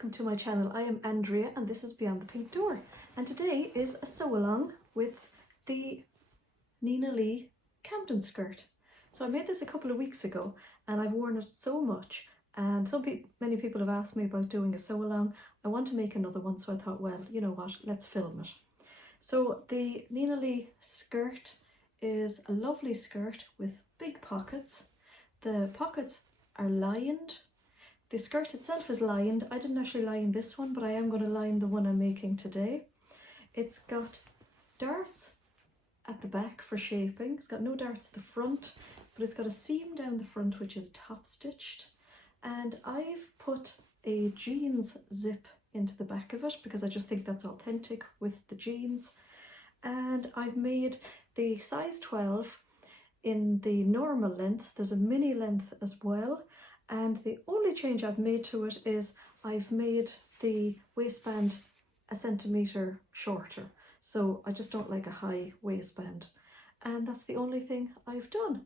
welcome to my channel. I am Andrea and this is Beyond the Pink Door, and today is a sew along with the Nina Lee Camden skirt. So I made this a couple of weeks ago and I've worn it so much, and many people have asked me about doing a sew along. I want to make another one, so I thought, well, you know what, let's film it. So the Nina Lee skirt is a lovely skirt with big pockets. The pockets are lined. The skirt itself is lined. I didn't actually line this one, but I am going to line the one I'm making today. It's got darts at the back for shaping. It's got no darts at the front, but it's got a seam down the front which is top stitched. And I've put a jeans zip into the back of it because I just think that's authentic with the jeans. And I've made the size 12 in the normal length. There's a mini length as well. And the only change I've made to it is I've made the waistband a centimetre shorter. So I just don't like a high waistband. And that's the only thing I've done.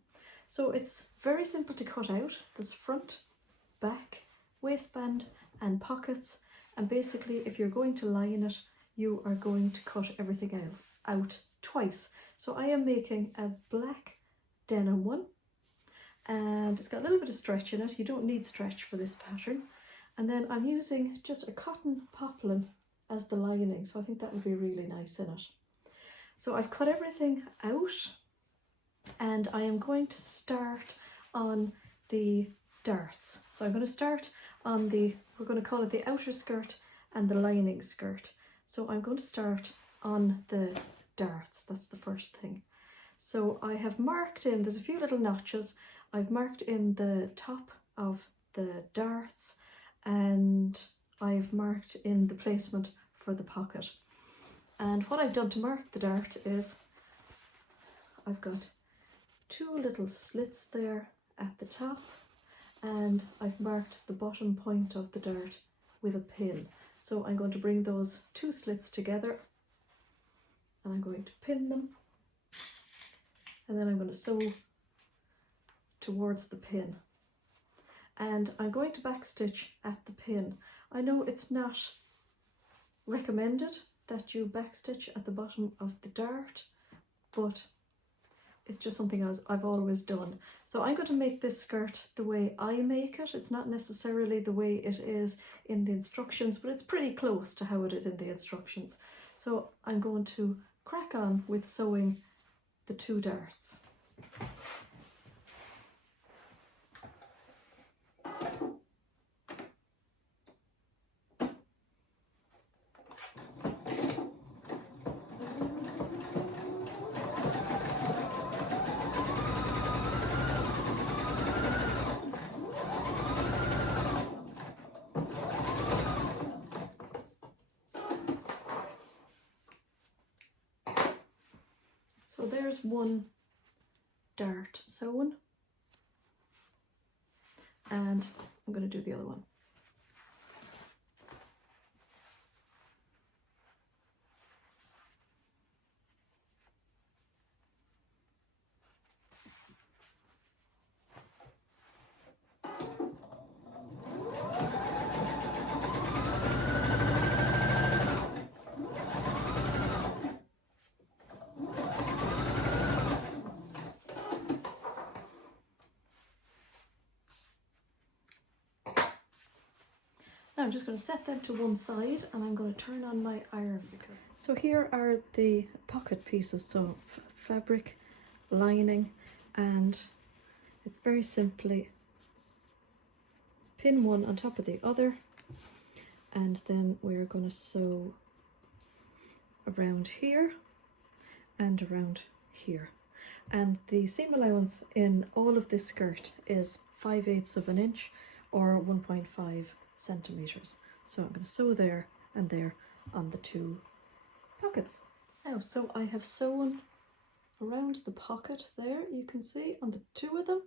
So it's very simple to cut out. There's front, back, waistband and pockets. And basically if you're going to line it, you are going to cut everything out twice. So I am making a black denim one. And it's got a little bit of stretch in it. You don't need stretch for this pattern. And then I'm using just a cotton poplin as the lining, so I think that would be really nice in it. So I've cut everything out and I am going to start on the darts. So I'm going to start on we're going to call it the outer skirt and the lining skirt. So I'm going to start on the darts. That's the first thing. So I have marked in, there's a few little notches. I've marked in the top of the darts and I've marked in the placement for the pocket. And what I've done to mark the dart is I've got two little slits there at the top, and I've marked the bottom point of the dart with a pin. So I'm going to bring those two slits together and I'm going to pin them, and then I'm going to sew towards the pin, and I'm going to backstitch at the pin. I know it's not recommended that you backstitch at the bottom of the dart, but it's just something I've always done. So I'm going to make this skirt the way I make it. It's not necessarily the way it is in the instructions, but it's pretty close to how it is in the instructions. So I'm going to crack on with sewing the two darts. So there's one dart sewn, and I'm going to do the other one. Now I'm just going to set them to one side and I'm going to turn on my iron. So here are the pocket pieces, so fabric, lining, and it's very simply pin one on top of the other, and then we're going to sew around here and around here. And the seam allowance in all of this skirt is 5/8 of an inch or 1.5 centimeters. So I'm going to sew there and there on the two pockets. Now, so I have sewn around the pocket there, you can see, on the two of them,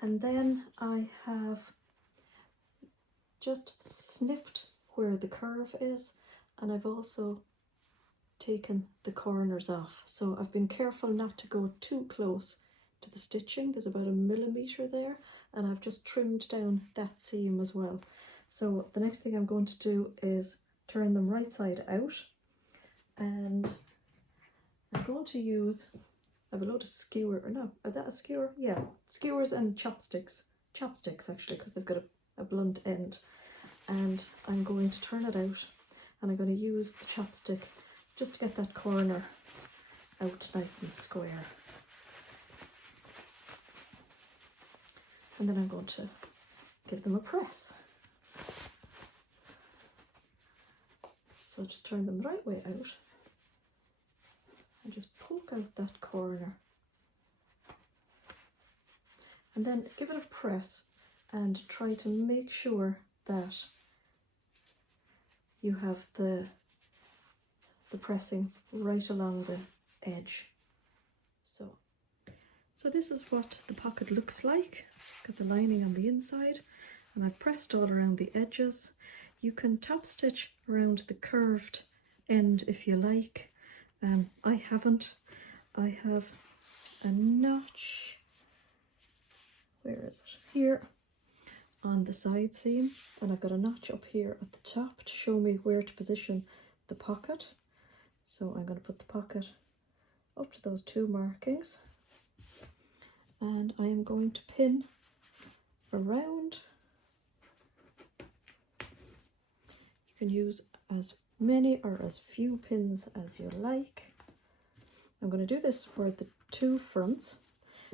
and then I have just snipped where the curve is, and I've also taken the corners off. So I've been careful not to go too close to the stitching. There's about 1 millimetre there, and I've just trimmed down that seam as well. So the next thing I'm going to do is turn them right side out, and I'm going to use, I have a load of skewer, or no, are that a skewer? Yeah, skewers and chopsticks actually, because they've got a blunt end. And I'm going to turn it out, and I'm going to use the chopstick just to get that corner out nice and square. And then I'm going to give them a press. So I'll just turn them the right way out and just poke out that corner. And then give it a press and try to make sure that you have the pressing right along the edge. So this is what the pocket looks like. It's got the lining on the inside, and I've pressed all around the edges. You can top stitch around the curved end if you like. I haven't. I have a notch, where is it? Here on the side seam, and I've got a notch up here at the top to show me where to position the pocket. So I'm going to put the pocket up to those two markings, and I am going to pin around. You can use as many or as few pins as you like. I'm going to do this for the two fronts,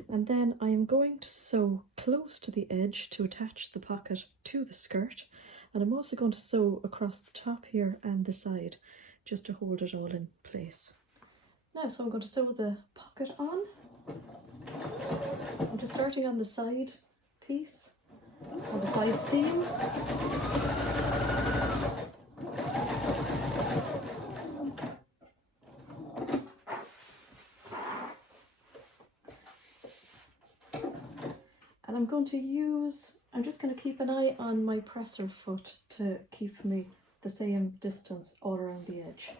and then I am going to sew close to the edge to attach the pocket to the skirt, and I'm also going to sew across the top here and the side just to hold it all in place. Now, so I'm going to sew the pocket on. I'm just starting on the side piece, on the side seam. And I'm going to use, I'm just going to keep an eye on my presser foot to keep me the same distance all around the edge.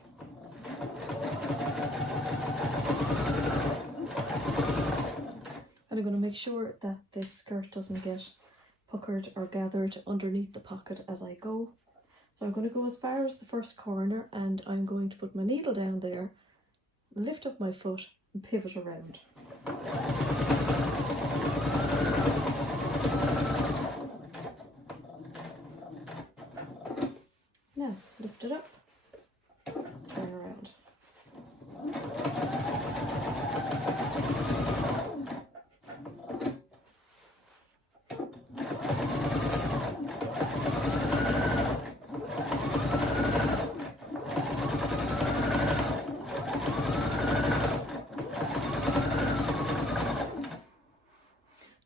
And I'm going to make sure that this skirt doesn't get puckered or gathered underneath the pocket as I go. So I'm going to go as far as the first corner, and I'm going to put my needle down there, lift up my foot and pivot around. Now lift it up, turn around.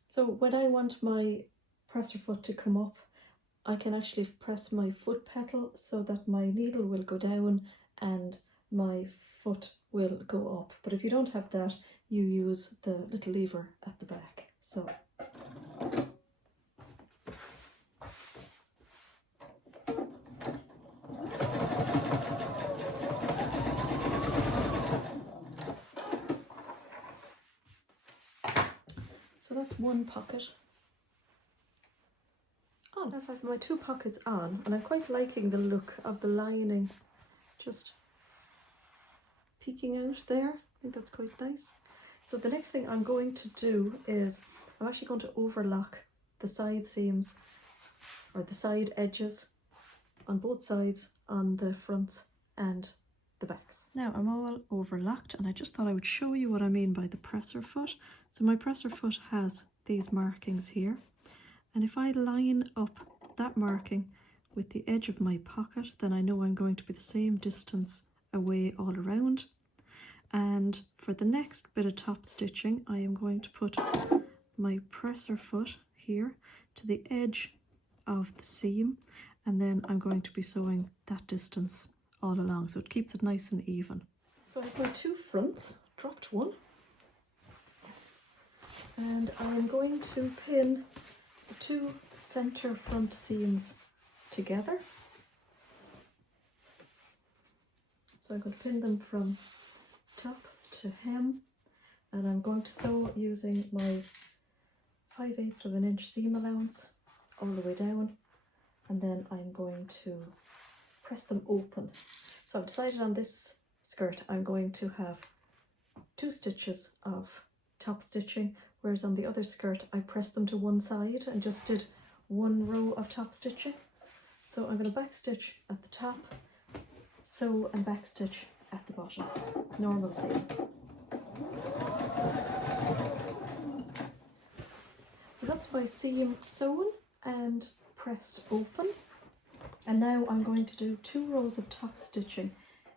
So when I want my presser foot to come up, I can actually press my foot pedal so that my needle will go down and my foot will go up. But if you don't have that, you use the little lever at the back. So that's one pocket on. As I have my two pockets on, and I'm quite liking the look of the lining just peeking out there. I think that's quite nice. So the next thing I'm going to do is I'm actually going to overlock the side seams, or the side edges, on both sides, on the fronts and the backs. Now I'm all overlocked, and I just thought I would show you what I mean by the presser foot. So my presser foot has these markings here, and if I line up that marking with the edge of my pocket, then I know I'm going to be the same distance away all around. And for the next bit of top stitching, I am going to put my presser foot here to the edge of the seam, and then I'm going to be sewing that distance all along, so it keeps it nice and even. So I have my two fronts, dropped one, and I'm going to pin the two center front seams together. So I'm going to pin them from top to hem, and I'm going to sew using my 5/8 of an inch seam allowance all the way down, and then I'm going to press them open. So I've decided on this skirt I'm going to have 2 stitches of top stitching, whereas on the other skirt I pressed them to one side and just did 1 row of top stitching. So I'm going to back stitch at the top, sew and back stitch at the bottom, normal seam. So that's my seam sewn and pressed open. And now I'm going to do 2 rows of top stitching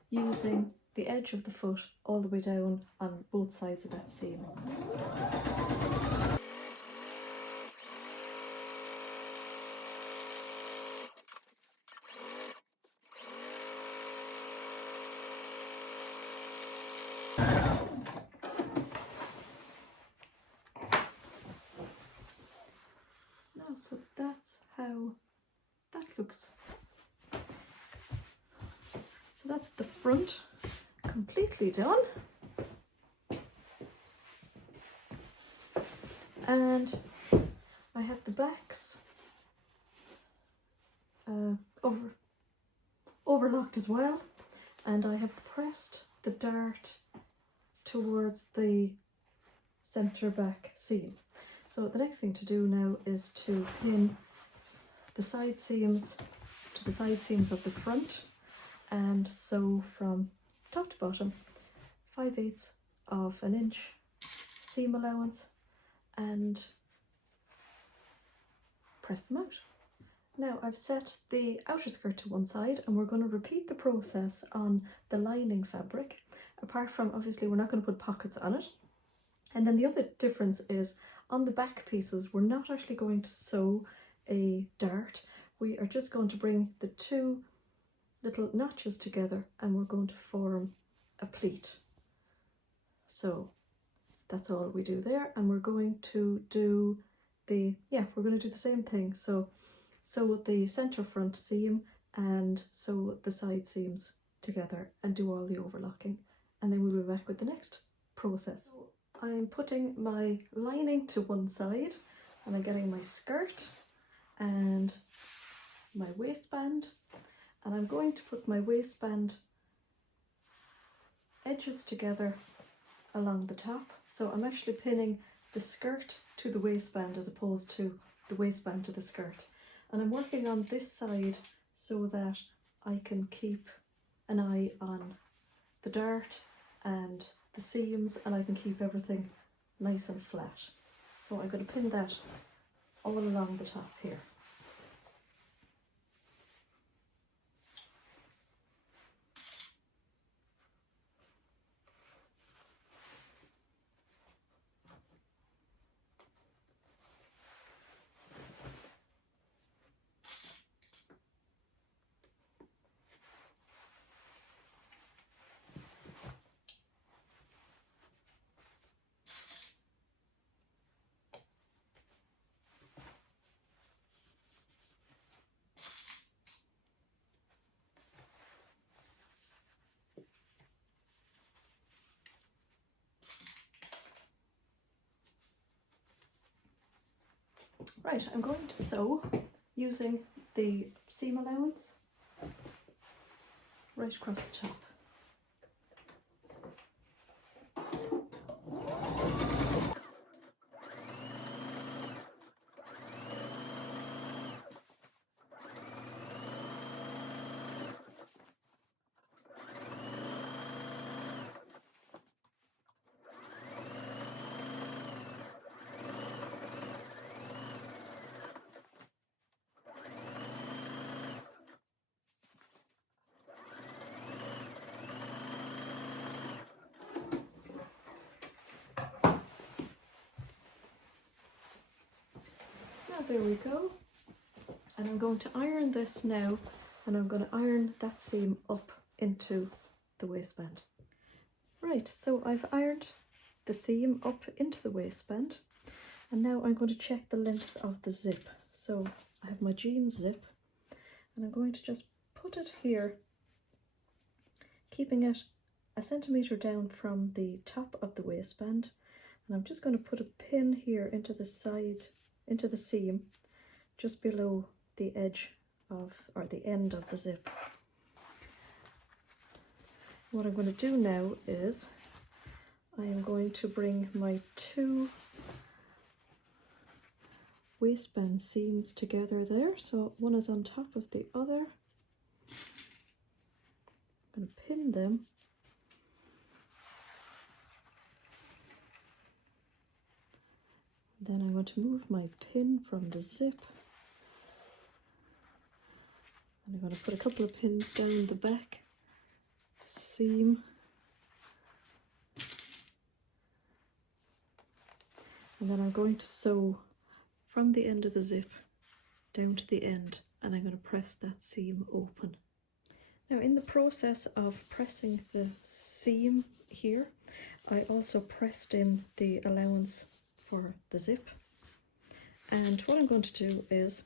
using the edge of the foot all the way down on both sides of that seam. Now, so that's how that looks. So that's the front completely done. And I have the backs overlocked as well, and I have pressed the dart towards the centre back seam. So the next thing to do now is to pin the side seams to the side seams of the front and sew from top to bottom 5/8 of an inch seam allowance and press them out. Now I've set the outer skirt to one side, and we're going to repeat the process on the lining fabric, apart from obviously we're not going to put pockets on it. And then the other difference is on the back pieces we're not actually going to sew a dart, we are just going to bring the 2 little notches together and we're going to form a pleat. So that's all we do there, and we're going to do the same thing. So sew the centre front seam and sew the side seams together and do all the overlocking, and then we'll be back with the next process. So I'm putting my lining to one side and I'm getting my skirt and my waistband, and I'm going to put my waistband edges together along the top. So I'm actually pinning the skirt to the waistband as opposed to the waistband to the skirt. And I'm working on this side so that I can keep an eye on the dart and the seams, and I can keep everything nice and flat. So I'm going to pin that all along the top here. Right, I'm going to sew using the seam allowance right across the top. There we go, and I'm going to iron this now, and I'm going to iron that seam up into the waistband. Right, so I've ironed the seam up into the waistband, and now I'm going to check the length of the zip. So I have my jeans zip, and I'm going to just put it here, keeping it a centimetre down from the top of the waistband, and I'm just going to put a pin here into the side, into the seam, just below the edge of, or the end of the zip. What I'm going to do now is I am going to bring my two waistband seams together there. So one is on top of the other. I'm going to pin them. Then I'm going to move my pin from the zip. And I'm going to put a couple of pins down the back seam. And then I'm going to sew from the end of the zip down to the end, and I'm going to press that seam open. Now, in the process of pressing the seam here, I also pressed in the allowance for the zip. And what I'm going to do is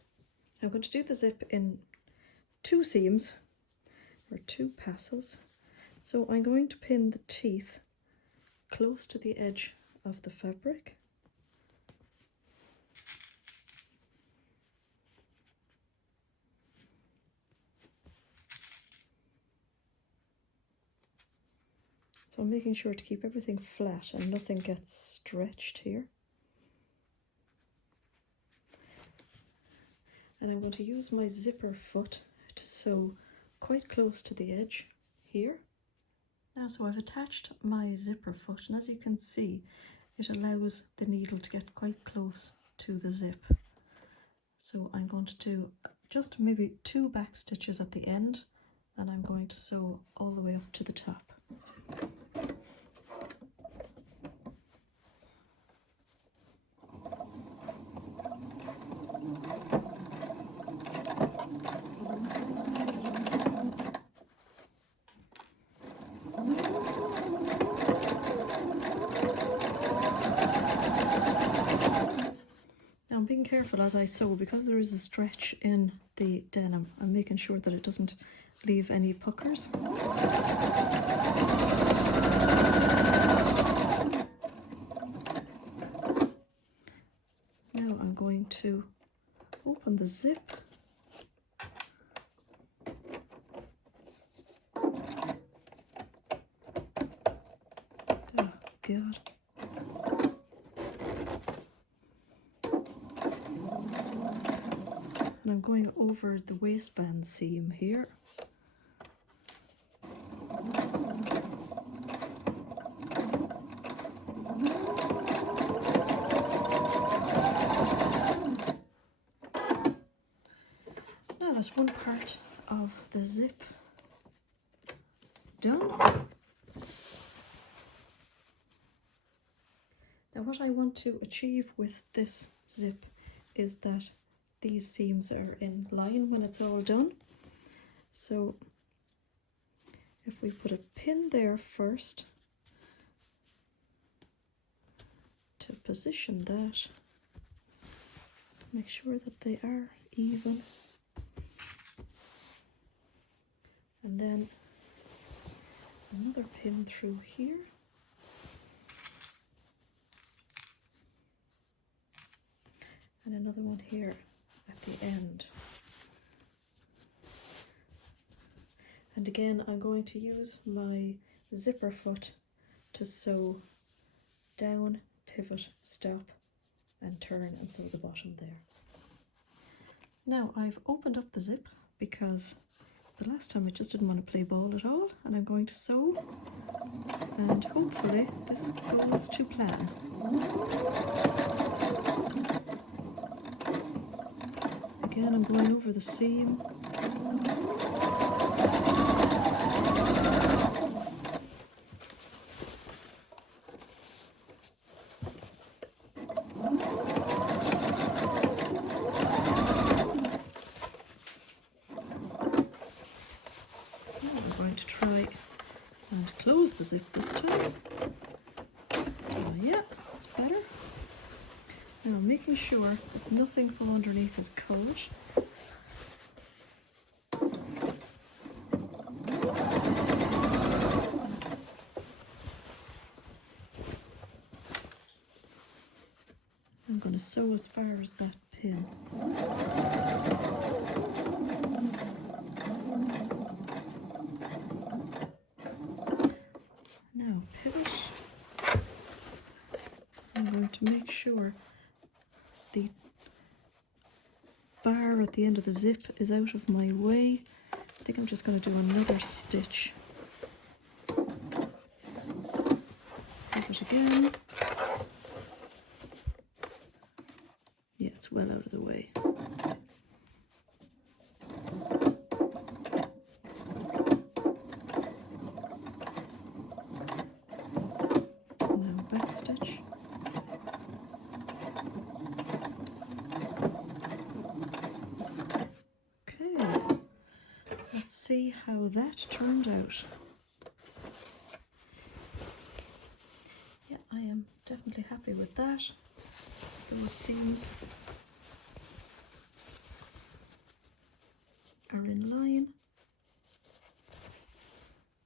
I'm going to do the zip in two seams or two passes. So I'm going to pin the teeth close to the edge of the fabric. So I'm making sure to keep everything flat and nothing gets stretched here. And I'm going to use my zipper foot to sew quite close to the edge here. Now, so I've attached my zipper foot, and as you can see, it allows the needle to get quite close to the zip. So I'm going to do just maybe 2 back stitches at the end, and I'm going to sew all the way up to the top. Now I'm being careful as I sew, because there is a stretch in the denim. I'm making sure that it doesn't leave any puckers. Now I'm going to open the zip. Oh God. And I'm going over the waistband seam here. Now that's one part of the zip done. Now what I want to achieve with this zip is that these seams are in line when it's all done. So if we put a pin there first to position that, make sure that they are even, and then another pin through here, and another one here at the end. And again, I'm going to use my zipper foot to sew down, pivot, stop, and turn and sew the bottom there. Now I've opened up the zip because the last time I just didn't want to play ball at all, and I'm going to sew, and hopefully this goes to plan. Again, I'm going over the seam. I'm going to try and close the zip this time. Yeah, that's better. Now I'm making sure that nothing from underneath is covered. I'm going to sew as far as that pin. want to make sure the bar at the end of the zip is out of my way. I think I'm just going to do another stitch. Flip it again. Yeah, it's well out of the way. Now back stitch. Okay, let's see how that turned out. Yeah, I am definitely happy with that. Those seams are in line.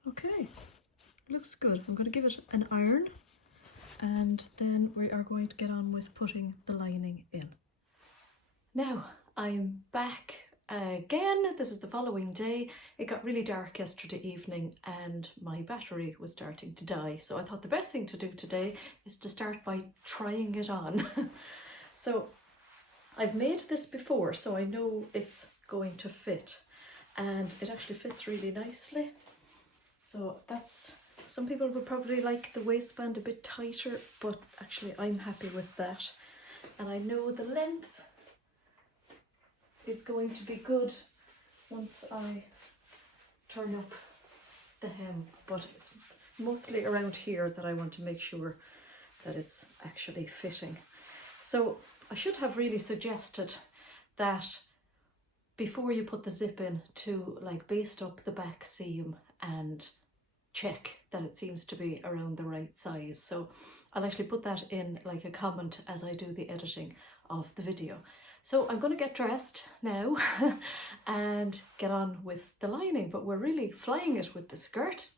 Okay, looks good. I'm going to give it an iron and then we are going to get on with putting the lining in. Now I'm back again. This is the following day. It got really dark yesterday evening and my battery was starting to die, so I thought the best thing to do today is to start by trying it on. So I've made this before, so I know it's going to fit, and it actually fits really nicely. So that's, some people would probably like the waistband a bit tighter, but actually I'm happy with that. And I know the length is going to be good once I turn up the hem, but it's mostly around here that I want to make sure that it's actually fitting. So I should have really suggested that before you put the zip in to like baste up the back seam and check that it seems to be around the right size. So I'll actually put that in like a comment as I do the editing of the video. So I'm going to get dressed now and get on with the lining, but we're really flying it with the skirt.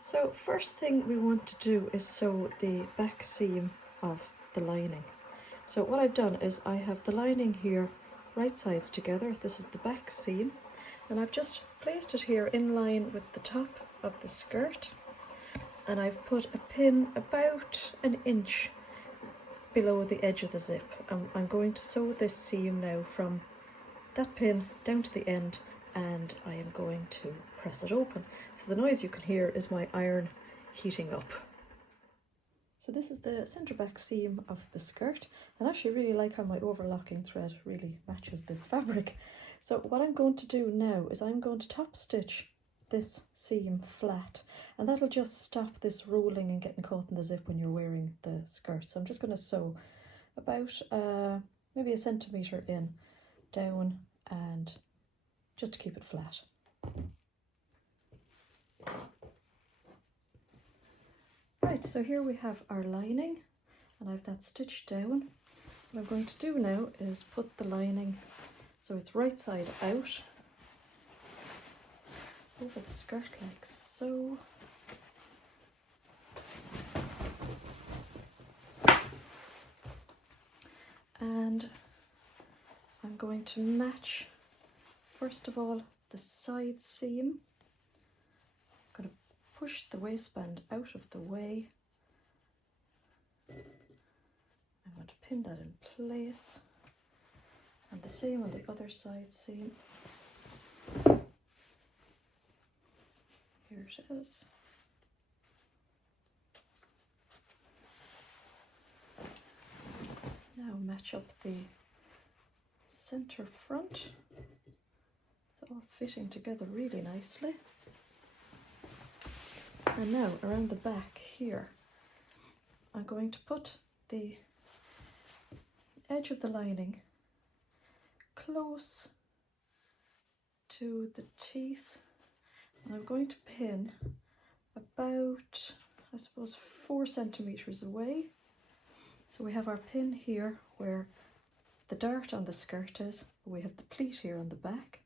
So first thing we want to do is sew the back seam of the lining. So what I've done is I have the lining here right sides together. This is the back seam, and I've just placed it here in line with the top of the skirt, and I've put a pin about an inch below the edge of the zip. I'm going to sew this seam now from that pin down to the end, and I am going to press it open. So the noise you can hear is my iron heating up. So this is the centre back seam of the skirt, and I actually really like how my overlocking thread really matches this fabric. So what I'm going to do now is I'm going to top stitch this seam flat, and that'll just stop this rolling and getting caught in the zip when you're wearing the skirt. So I'm just going to sew about maybe 1 centimetre in down, and just to keep it flat. Right, so here we have our lining, and I've that stitched down. What I'm going to do now is put the lining so it's right side out over the skirt like so. And I'm going to match, first of all, the side seam. I'm going to push the waistband out of the way. I'm going to pin that in place, and the same on the other side seam. Here it is. Now match up the center front. It's all fitting together really nicely. And now around the back here, I'm going to put the edge of the lining close to the teeth, and I'm going to pin about, I suppose, 4 centimetres away. So we have our pin here where the dart on the skirt is, we have the pleat here on the back.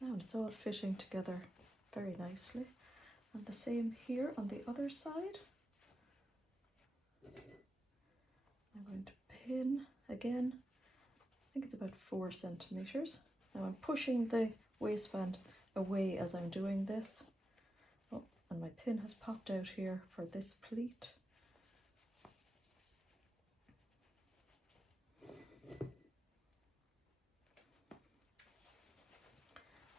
Now it's all fitting together very nicely. And the same here on the other side. I'm going to pin again, I think it's about 4 centimetres. Now I'm pushing the waistband away as I'm doing this. Oh, and my pin has popped out here for this pleat.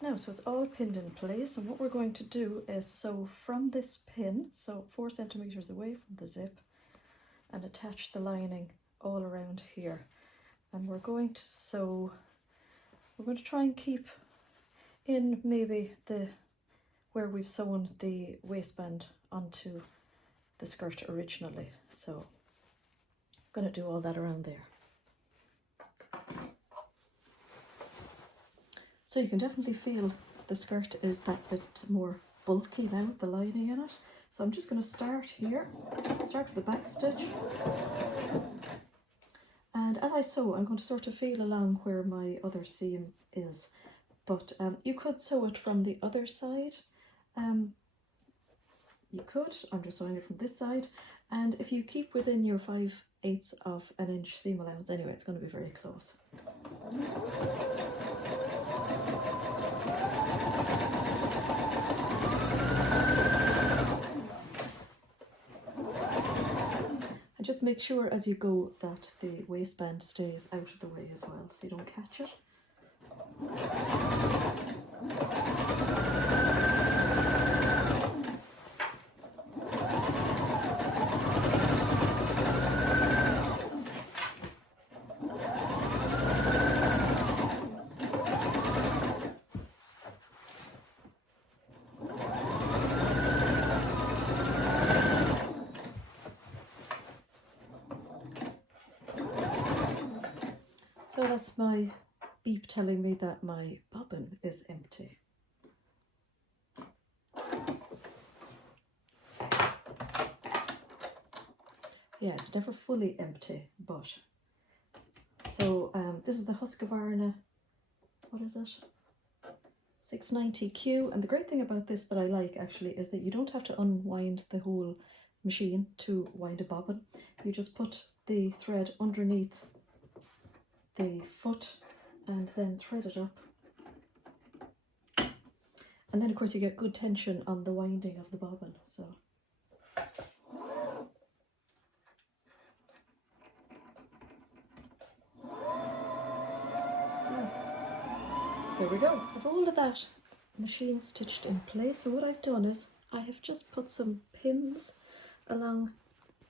Now, so it's all pinned in place, and what we're going to do is sew from this pin, so 4 centimeters away from the zip, and attach the lining all around here. And we're going to sew, we're going to try and keep in maybe where we've sewn the waistband onto the skirt originally. So I'm going to do all that around there. So you can definitely feel the skirt is that bit more bulky now, the lining in it. So I'm just going to start here, start with the back stitch. And as I sew, I'm going to sort of feel along where my other seam is. But you could sew it from the other side. You could, I'm just sewing it from this side. And if you keep within your 5/8 of an inch seam allowance, anyway, it's going to be very close. And just make sure as you go that the waistband stays out of the way as well, so you don't catch it. So that's my beep telling me that my bobbin is empty. Yeah, it's never fully empty, but... So this is the Husqvarna, what is it? 690Q, and the great thing about this that I like actually is that you don't have to unwind the whole machine to wind a bobbin. You just put the thread underneath the foot and then thread it up, and then of course you get good tension on the winding of the bobbin. So there we go. I've all of that machine stitched in place. So what I've done is I have just put some pins along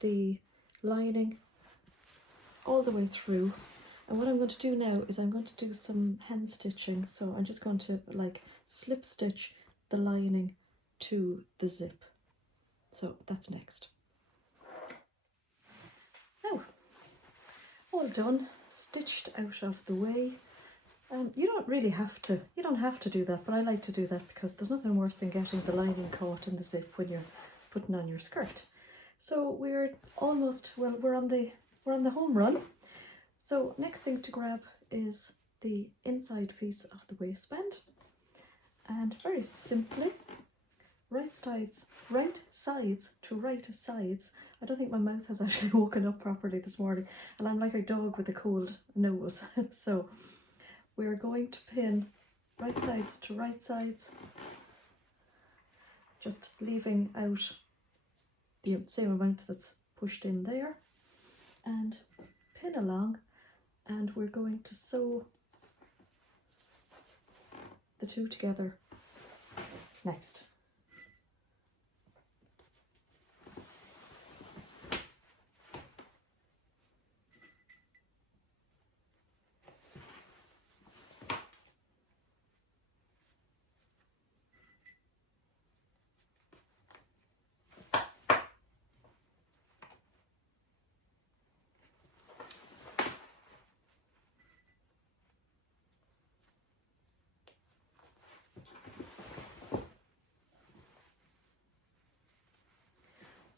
the lining all the way through. And what I'm going to do now is I'm going to do some hand stitching. So I'm just going to like slip stitch the lining to the zip. So that's next. Now, all done, stitched out of the way. You don't really have to, you don't have to do that, but I like to do that because there's nothing worse than getting the lining caught in the zip when you're putting on your skirt. So we're almost, well, we're on the home run. So next thing to grab is the inside piece of the waistband, and very simply, right sides to right sides. I don't think my mouth has actually woken up properly this morning, and I'm like a dog with a cold nose. So we're going to pin right sides to right sides, just leaving out the same amount that's pushed in there, and pin along. And we're going to sew the two together next.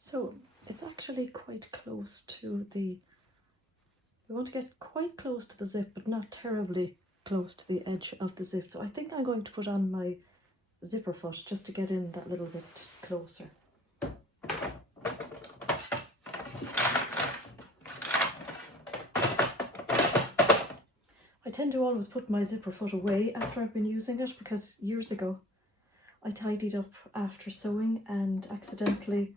So it's actually quite close to the, we want to get quite close to the zip, but not terribly close to the edge of the zip. So I think I'm going to put on my zipper foot just to get in that little bit closer. I tend to always put my zipper foot away after I've been using it, because years ago I tidied up after sewing and accidentally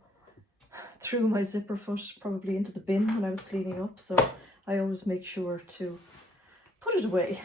threw my zipper foot probably into the bin when I was cleaning up, so I always make sure to put it away.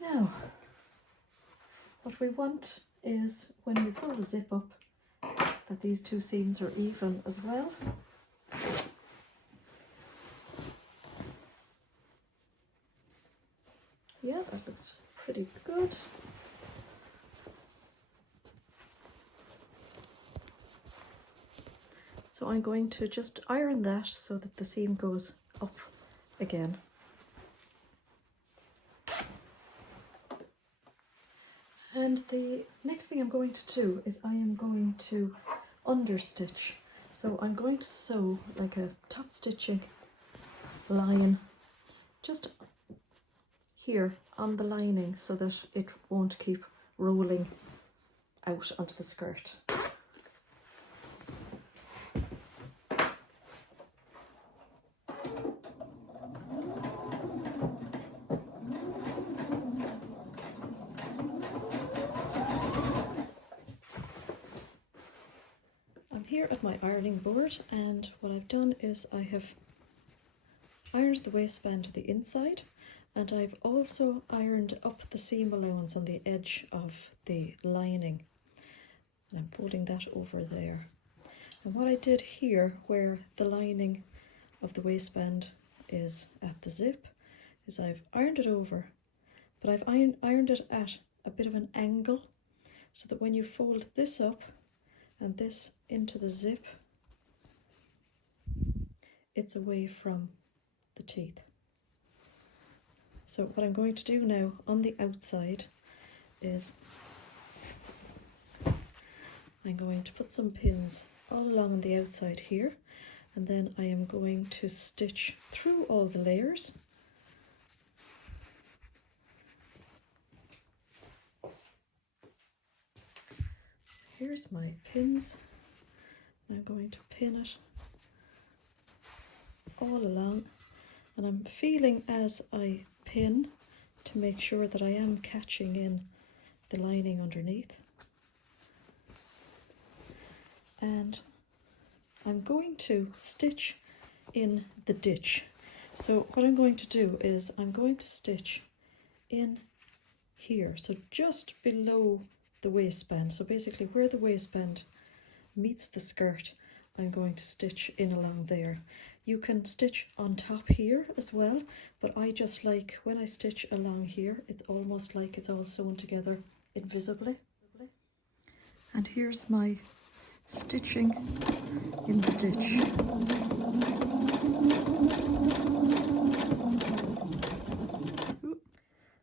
Now, what we want is when we pull the zip up that these two seams are even as well. Yeah, that looks pretty good. So I'm going to just iron that so that the seam goes up again. And the next thing I'm going to do is I am going to understitch. So I'm going to sew like a top stitching line just here on the lining so that it won't keep rolling out onto the skirt. I'm here at my ironing board, and what I've done is I have ironed the waistband to the inside, and I've also ironed up the seam allowance on the edge of the lining, and I'm folding that over there. And what I did here, where the lining of the waistband is at the zip, is I've ironed it over, but I've ironed it at a bit of an angle so that when you fold this up and this into the zip, it's away from the teeth. So what I'm going to do now on the outside is I'm going to put some pins all along the outside here, and then I am going to stitch through all the layers. So here's my pins. I'm going to pin it all along, and I'm feeling as I pin to make sure that I am catching in the lining underneath. And I'm going to stitch in the ditch. So what I'm going to do is I'm going to stitch in here, so just below the waistband. So basically where the waistband meets the skirt, I'm going to stitch in along there. You can stitch on top here as well, but I just like when I stitch along here, it's almost like it's all sewn together invisibly. And here's my stitching in the ditch.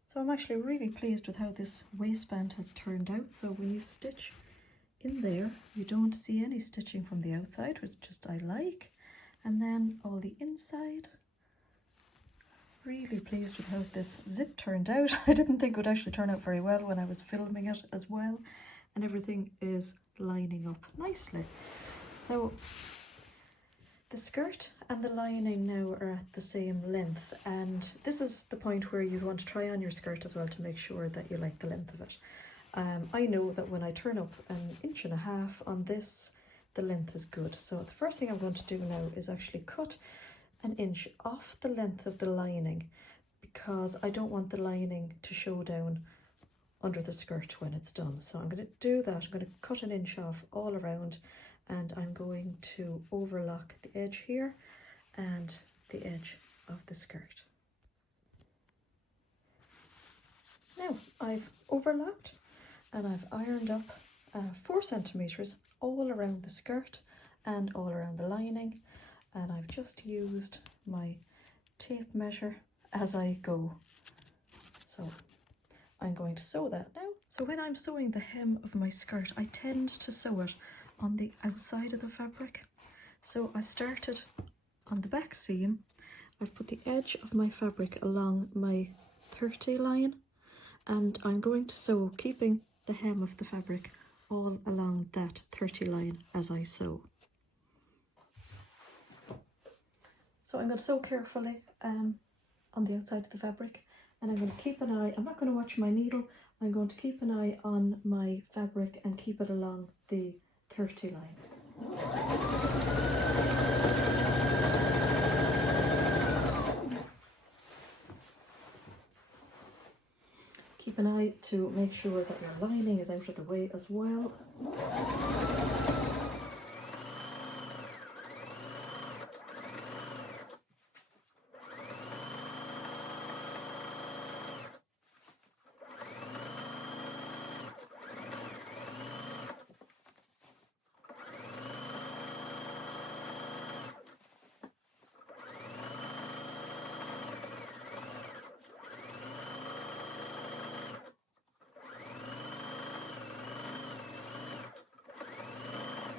So I'm actually really pleased with how this waistband has turned out. So when you stitch in there, you don't see any stitching from the outside, which just I like. And then all the inside. Really pleased with how this zip turned out. I didn't think it would actually turn out very well when I was filming it as well. And everything is lining up nicely. So the skirt and the lining now are at the same length, and this is the point where you want to try on your skirt as well to make sure that you like the length of it. I know that when I turn up 1.5 inches on this, the length is good. So the first thing I'm going to do now is actually cut 1 inch off the length of the lining, because I don't want the lining to show down under the skirt when it's done. So I'm going to do that. I'm going to cut 1 inch off all around, and I'm going to overlock the edge here and the edge of the skirt. Now I've overlocked and I've ironed up 4 centimeters all around the skirt and all around the lining, and I've just used my tape measure as I go. So I'm going to sew that now. So when I'm sewing the hem of my skirt, I tend to sew it on the outside of the fabric. So I've started on the back seam. I've put the edge of my fabric along my 30 line, and I'm going to sew, keeping the hem of the fabric all along that 30 line as I sew. So I'm going to sew carefully on the outside of the fabric, and I'm going to keep an eye, I'm not going to watch my needle, I'm going to keep an eye on my fabric and keep it along the 30 line. Keep an eye to make sure that your lining is out of the way as well.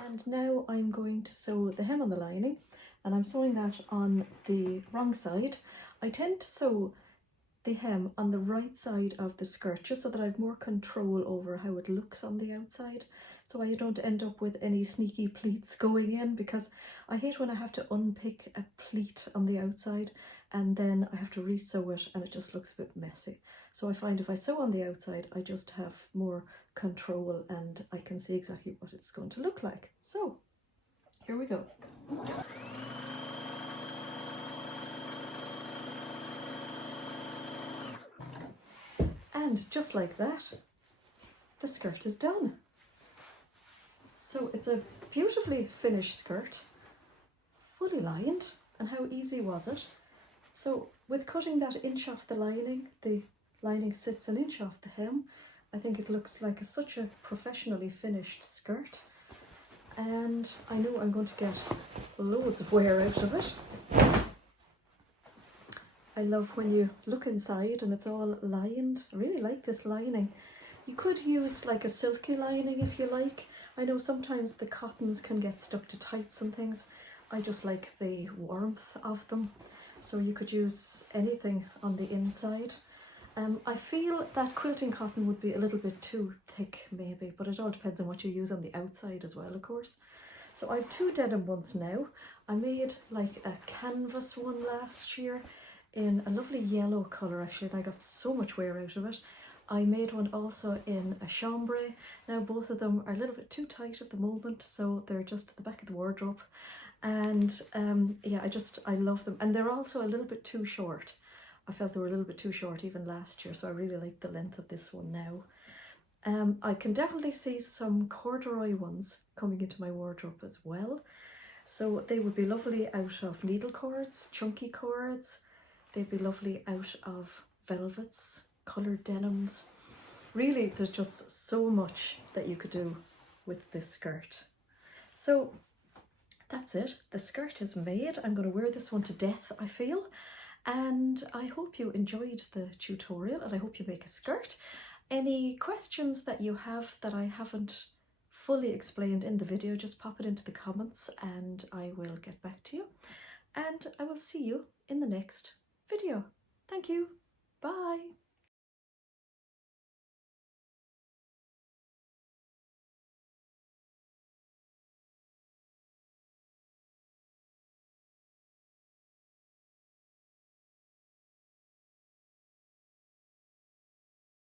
And now I'm going to sew the hem on the lining, and I'm sewing that on the wrong side. I tend to sew the hem on the right side of the skirt just so that I have more control over how it looks on the outside, so I don't end up with any sneaky pleats going in, because I hate when I have to unpick a pleat on the outside and then I have to re-sew it and it just looks a bit messy. So I find if I sew on the outside, I just have more control and I can see exactly what it's going to look like. So here we go. And just like that, the skirt is done. So it's a beautifully finished skirt, fully lined, and how easy was it? So with cutting that inch off the lining sits an inch off the hem. I think it looks like such a professionally finished skirt, and I know I'm going to get loads of wear out of it. I love when you look inside and it's all lined. I really like this lining. You could use like a silky lining if you like. I know sometimes the cottons can get stuck to tights and things. I just like the warmth of them. So you could use anything on the inside. I feel that quilting cotton would be a little bit too thick maybe, but it all depends on what you use on the outside as well, of course. So I have 2 denim ones now. I made like a canvas one last year in a lovely yellow colour actually, and I got so much wear out of it. I made one also in a chambray. Now both of them are a little bit too tight at the moment, so they're just at the back of the wardrobe. And yeah, I love them. And they're also a little bit too short. I felt they were a little bit too short even last year, so I really like the length of this one now. I can definitely see some corduroy ones coming into my wardrobe as well. So they would be lovely out of needle cords, chunky cords. They'd be lovely out of velvets, coloured denims. Really, there's just so much that you could do with this skirt. So that's it. The skirt is made. I'm going to wear this one to death, I feel. And I hope you enjoyed the tutorial, and I hope you make a skirt. Any questions that you have that I haven't fully explained in the video, just pop it into the comments and I will get back to you. And I will see you in the next video. Thank you. Bye.